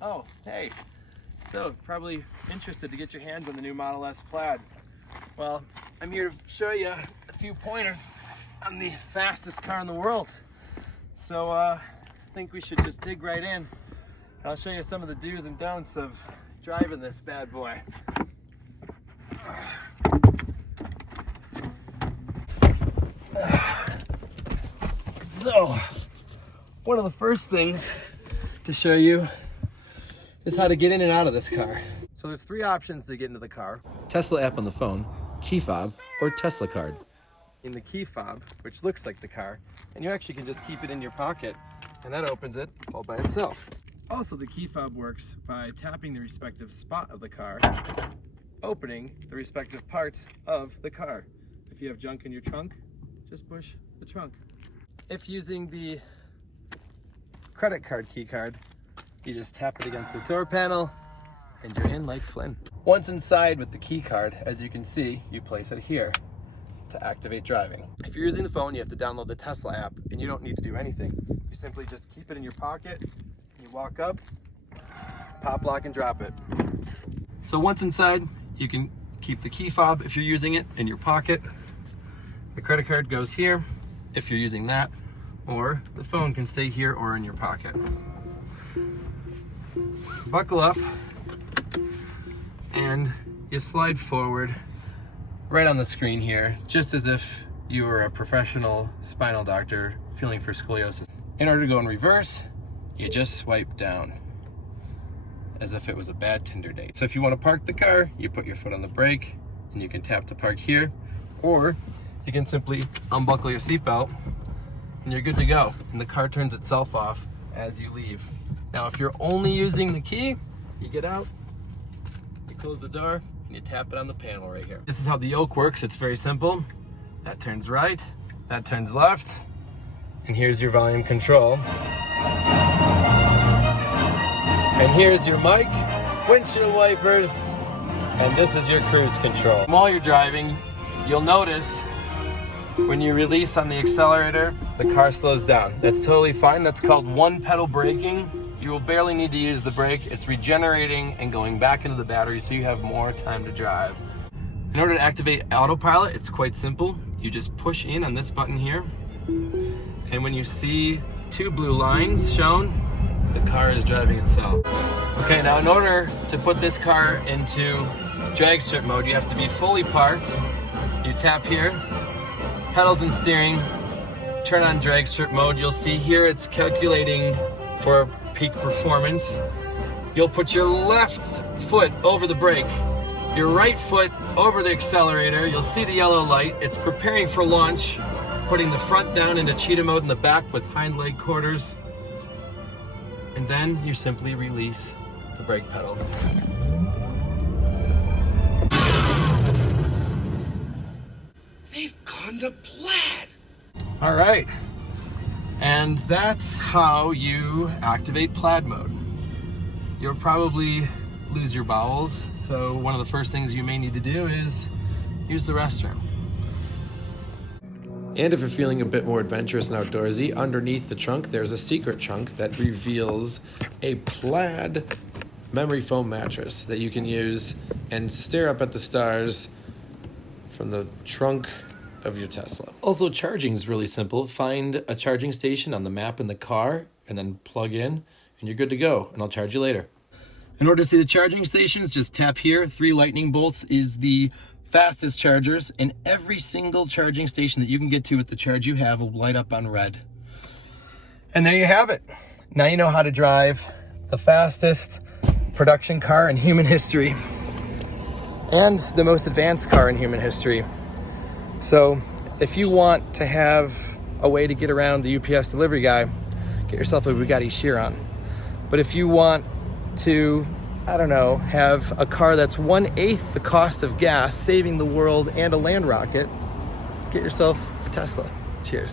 Oh, hey. So, probably interested to get your hands on the new Model S Plaid. Well, I'm here to show you a few pointers on the fastest car in the world. So, I think we should just dig right in. I'll show you some of the do's and don'ts of driving this bad boy. So, one of the first things to show you is how to get in and out of this car. So there's three options to get into the car. Tesla app on the phone, key fob, or Tesla card. In the key fob, which looks like the car, and you actually can just keep it in your pocket, and that opens it all by itself. Also, the key fob works by tapping the respective spot of the car, opening the respective parts of the car. If you have junk in your trunk, just push the trunk. If using the credit card key card, you just tap it against the door panel and you're in like Flynn. Once inside with the key card, as you can see, you place it here to activate driving. If you're using the phone, you have to download the Tesla app and you don't need to do anything. You simply just keep it in your pocket, you walk up, pop, lock, and drop it. So once inside, you can keep the key fob if you're using it in your pocket. The credit card goes here if you're using that, or the phone can stay here or in your pocket. Buckle up and you slide forward right on the screen here, just as if you were a professional spinal doctor feeling for scoliosis. In order to go in reverse, you just swipe down as if it was a bad Tinder date. So if you want to park the car, you put your foot on the brake and you can tap to park here, or you can simply unbuckle your seatbelt and you're good to go. And the car turns itself off as you leave. Now, if you're only using the key, you get out, you close the door, and you tap it on the panel right here. This is how the yoke works. It's very simple. That turns right, that turns left, and here's your volume control. And here's your mic, windshield wipers, and this is your cruise control. While you're driving, you'll notice when you release on the accelerator, the car slows down. That's totally fine. That's called one pedal braking. You will barely need to use the brake. It's regenerating and going back into the battery so you have more time to drive. In order to activate autopilot, it's quite simple. You just push in on this button here, and when you see two blue lines shown, the car is driving itself. Okay, now in order to put this car into drag strip mode, you have to be fully parked. You tap here, pedals and steering, turn on drag strip mode. You'll see here it's calculating for peak performance. You'll put your left foot over the brake, your right foot over the accelerator. You'll see the yellow light. It's preparing for launch, putting the front down into cheetah mode in the back with hind leg quarters. And then you simply release the brake pedal. They've gone to Plaid. All right. And that's how you activate Plaid mode. You'll probably lose your bowels, so one of the first things you may need to do is use the restroom. And if you're feeling a bit more adventurous and outdoorsy, underneath the trunk there's a secret trunk that reveals a Plaid memory foam mattress that you can use and stare up at the stars from the trunk of your Tesla. Also, charging is really simple. Find a charging station on the map in the car and then plug in and you're good to go, and I'll charge you later. In order to see the charging stations, just tap here. 3 lightning bolts is the fastest chargers, and every single charging station that you can get to with the charge you have will light up on red. And there you have it. Now you know how to drive the fastest production car in human history and the most advanced car in human history. So if you want to have a way to get around the UPS delivery guy, get yourself a Bugatti Chiron. But if you want to, I don't know, have a car that's 1/8 the cost of gas, saving the world and a land rocket, get yourself a Tesla. Cheers.